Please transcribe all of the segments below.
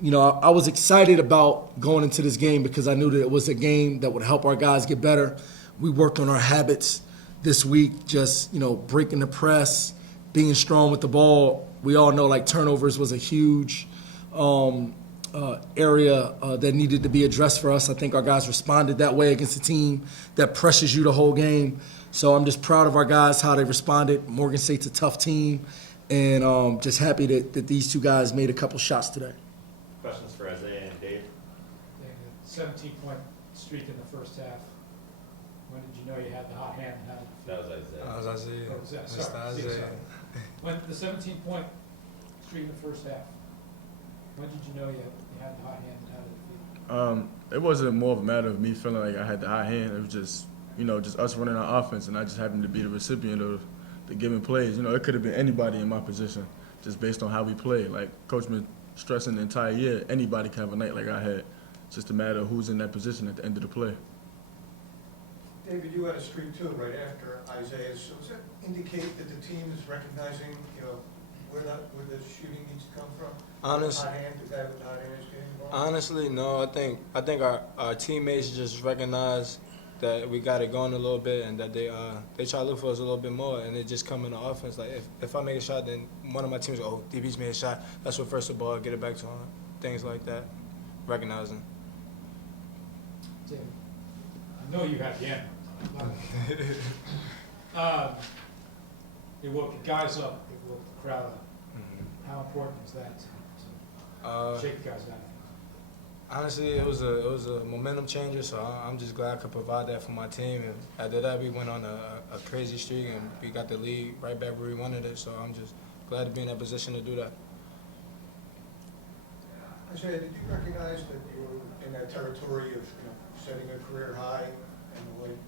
I was excited about going into this game because I knew that it was a game that would help our guys get better. We worked on our habits this week, just, breaking the press, being strong with the ball. We all know like turnovers was a huge area that needed to be addressed for us. I think our guys responded that way against a team that pressures you the whole game. So I'm just proud of our guys, how they responded. Morgan State's a tough team, and just happy that these two guys made a couple shots today. Questions for Isaiah and Dave? 17-point streak in the first half. When did you know you had the hot hand? And how did it feel? That was Isaiah. That was Isaiah. Oh, was that? Mr. Sorry. Isaiah. When the 17-point streak in the first half, when did you know you had the hot hand and how did it feel? It wasn't more of a matter of me feeling like I had the high hand. It was just, just us running our offense, and I just happened to be the recipient of the given plays. It could have been anybody in my position, just based on how we play. Like Coach been stressing the entire year, anybody can have a night like I had. It's just a matter of who's in that position at the end of the play. David, you had a streak too right after Isaiah's. So does that indicate that the team is recognizing, where the shooting needs to come from? Honestly, Hot hand, the guy with the hot hand is getting involved? honestly, no. I think our teammates just recognize that we got it going a little bit, and that they try to look for us a little bit more, and it just come in the offense. Like if I make a shot, then one of my teams go, oh, DB's made a shot. Let's reverse the ball, get it back to him. Things like that, recognizing. David, I know you had the end. It woke the guys up. It woke the crowd up. How important is that to shake the guys out? Honestly, it was a momentum changer, so I'm just glad I could provide that for my team. And after that, we went on a crazy streak, and we got the lead right back where we wanted it. So I'm just glad to be in that position to do that. Isaiah, did you recognize that you were in that territory of setting a career high and the like?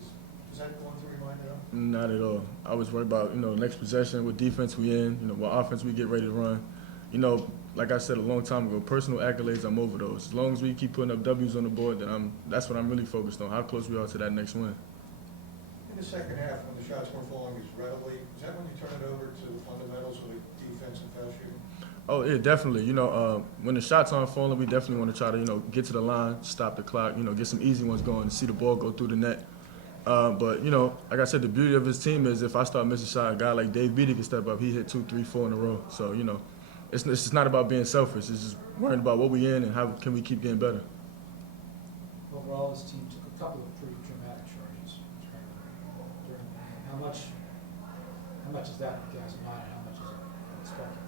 Was that going through your mind at all? Not at all. I was worried about, next possession, what defense we in, what offense we get ready to run. Like I said a long time ago, personal accolades, I'm over those. As long as we keep putting up W's on the board, then that's what I'm really focused on, how close we are to that next win. In the second half, when the shots weren't falling as readily, is that when you turn it over to the fundamentals of the defense and foul shooting? Oh, yeah, definitely. When the shots aren't falling, we definitely want to try to, get to the line, stop the clock, get some easy ones going and see the ball go through the net. But, like I said, the beauty of his team is if I start missing shot, a guy like Dave Beatty can step up. He hit 2, 3, 4 in a row. So, it's just not about being selfish. It's just worrying about what we in and how can we keep getting better. Overall, this team took a couple of pretty dramatic charges during the game. How much is that in the guys' mind, and how much is it sparking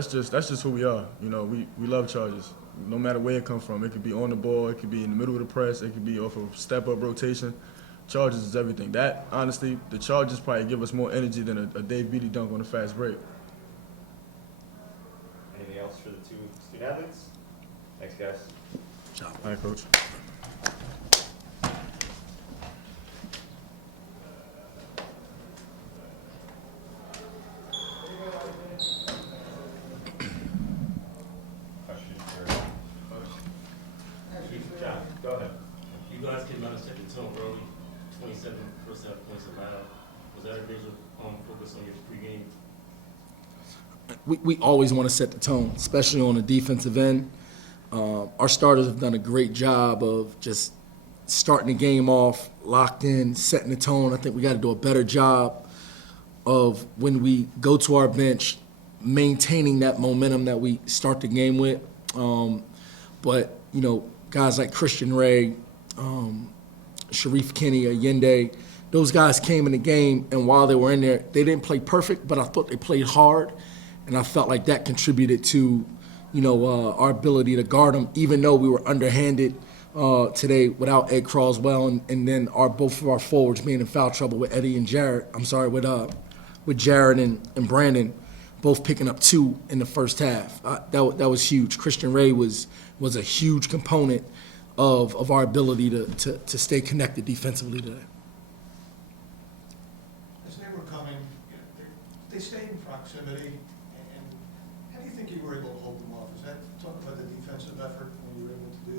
things? That's just who we are. We love charges. No matter where it comes from. It could be on the ball, it could be in the middle of the press, it could be off of step-up rotation. Charges is everything. That, honestly, the charges probably give us more energy than a Dave Beatty dunk on a fast break. Anything else for the two student athletes? Thanks, guys. All right, Coach. Question for John. Go ahead. You guys came out and set the tone early, 27 first half points allowed. Was that a major focus on your pregame? We always want to set the tone, especially on the defensive end. Our starters have done a great job of just starting the game off, locked in, setting the tone. I think we got to do a better job of when we go to our bench, maintaining that momentum that we start the game with. But, guys like Christian Ray, Sharif Kenny, Allende, those guys came in the game, and while they were in there, they didn't play perfect, but I thought they played hard, and I felt like that contributed to, our ability to guard them, even though we were underhanded today without Ed Croswell, and then both of our forwards being in foul trouble with Eddie and Jared. I'm sorry, with Jared and Brandon, both picking up 2 in the first half. That was huge. Christian Ray was a huge component of our ability to stay connected defensively today. As they were coming, they stayed in proximity, and how do you think you were able to hold them off? Is that talk about the defensive effort when you were able to do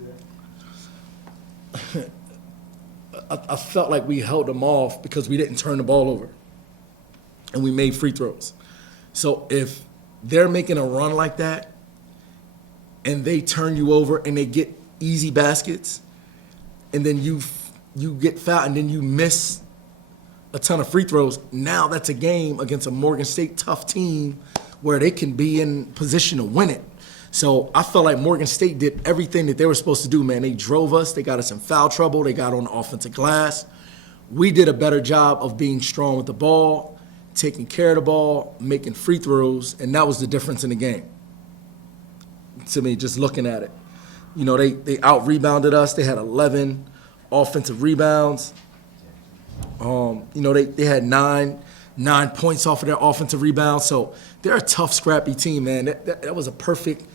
that? I felt like we held them off because we didn't turn the ball over, and we made free throws. So if they're making a run like that, and they turn you over and they get easy baskets, and then you get fouled and then you miss a ton of free throws, now that's a game against a Morgan State tough team where they can be in position to win it. So I felt like Morgan State did everything that they were supposed to do, man. They drove us. They got us in foul trouble. They got on the offensive glass. We did a better job of being strong with the ball, taking care of the ball, making free throws, and that was the difference in the game. To me, just looking at it. You know, they out-rebounded us. They had 11 offensive rebounds. You know, they had nine points off of their offensive rebounds. So they're a tough, scrappy team, man. That was a perfect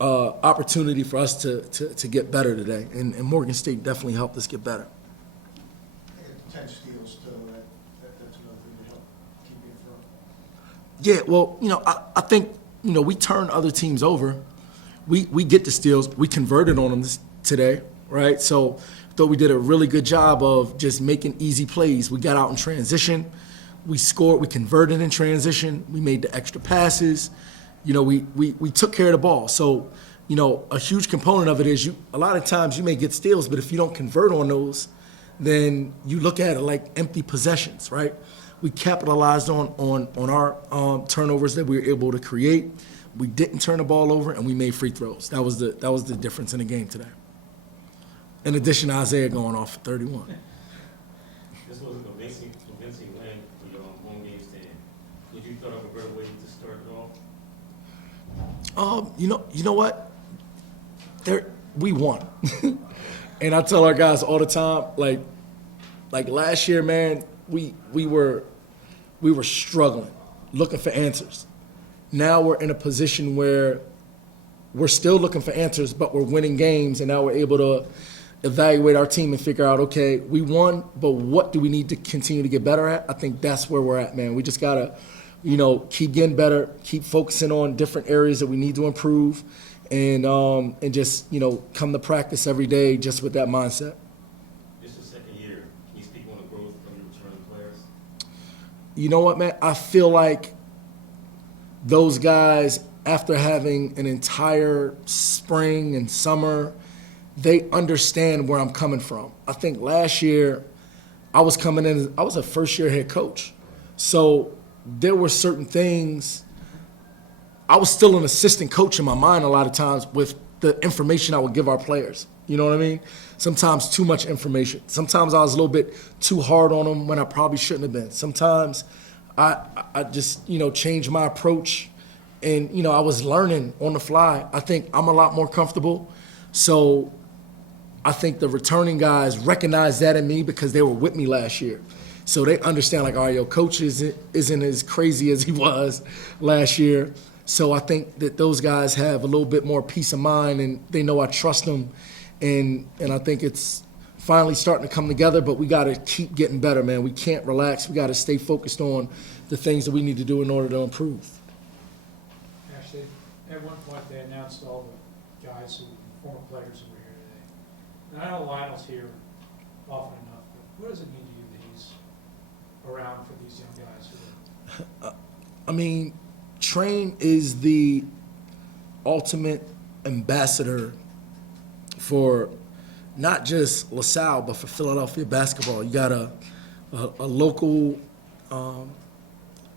opportunity for us to get better today. And Morgan State definitely helped us get better. I think 10 steals, too. That's another thing to help keep you in front. Yeah, well, you know, I think, you know, we turn other teams over. We get the steals. We converted on them today, right? So I thought we did a really good job of just making easy plays. We got out in transition. We scored. We converted in transition. We made the extra passes. You know, we took care of the ball. So, you know, a huge component of it is a lot of times you may get steals, but if you don't convert on those, then you look at it like empty possessions, right? We capitalized on our turnovers that we were able to create. We didn't turn the ball over, and we made free throws. That was the difference in the game today. In addition to Isaiah going off for 31. This was a convincing win for your home game stand. Would you thought of a better way to start it off? You know what? We won. And I tell our guys all the time, like last year, man, we were struggling, looking for answers. Now we're in a position where we're still looking for answers, but we're winning games, and now we're able to evaluate our team and figure out, okay, we won, but what do we need to continue to get better at? I think that's where we're at, man. We just gotta, you know, keep getting better, keep focusing on different areas that we need to improve, and just, you know, come to practice every day just with that mindset. This is the second year. Can you speak on the growth of your returning players? You know what, man? I feel like those guys, after having an entire spring and summer, they understand where I'm coming from. I think last year I was coming in, I was a first-year head coach. So there were certain things, I was still an assistant coach in my mind a lot of times with the information I would give our players. You know what I mean? Sometimes too much information. Sometimes I was a little bit too hard on them when I probably shouldn't have been. Sometimes I just, you know, changed my approach, and, you know, I was learning on the fly. I think I'm a lot more comfortable. So I think the returning guys recognize that in me because they were with me last year. So they understand, like, all right, yo, coach isn't as crazy as he was last year. So I think that those guys have a little bit more peace of mind, and they know I trust them. And I think it's finally starting to come together, but we got to keep getting better, man. We can't relax. We got to stay focused on the things that we need to do in order to improve. Actually, at one point, they announced all the guys former players who were here today. And I know Lionel's here often enough, but what does it mean to you that he's around for these young guys? I mean, Train is the ultimate ambassador for not just LaSalle, but for Philadelphia basketball. You got a local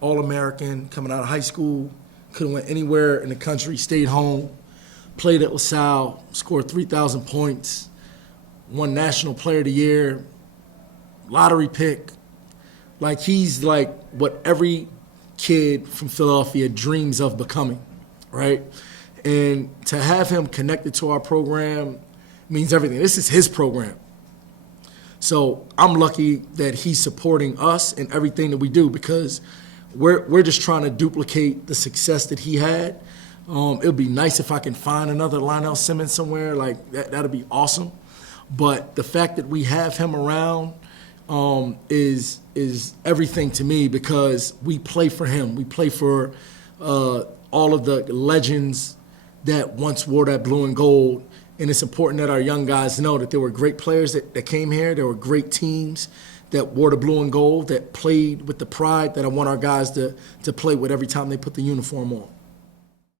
All-American coming out of high school, could have went anywhere in the country, stayed home, played at LaSalle, scored 3,000 points, won National Player of the Year, lottery pick. Like, he's like what every kid from Philadelphia dreams of becoming, right? And to have him connected to our program means everything. This is his program. So I'm lucky that he's supporting us in everything that we do, because we're just trying to duplicate the success that he had. It would be nice if I can find another Lionel Simmons somewhere. Like, that'd be awesome. But the fact that we have him around is everything to me, because we play for him. We play for all of the legends that once wore that blue and gold. And it's important that our young guys know that there were great players that came here. There were great teams that wore the blue and gold, that played with the pride that I want our guys to play with every time they put the uniform on.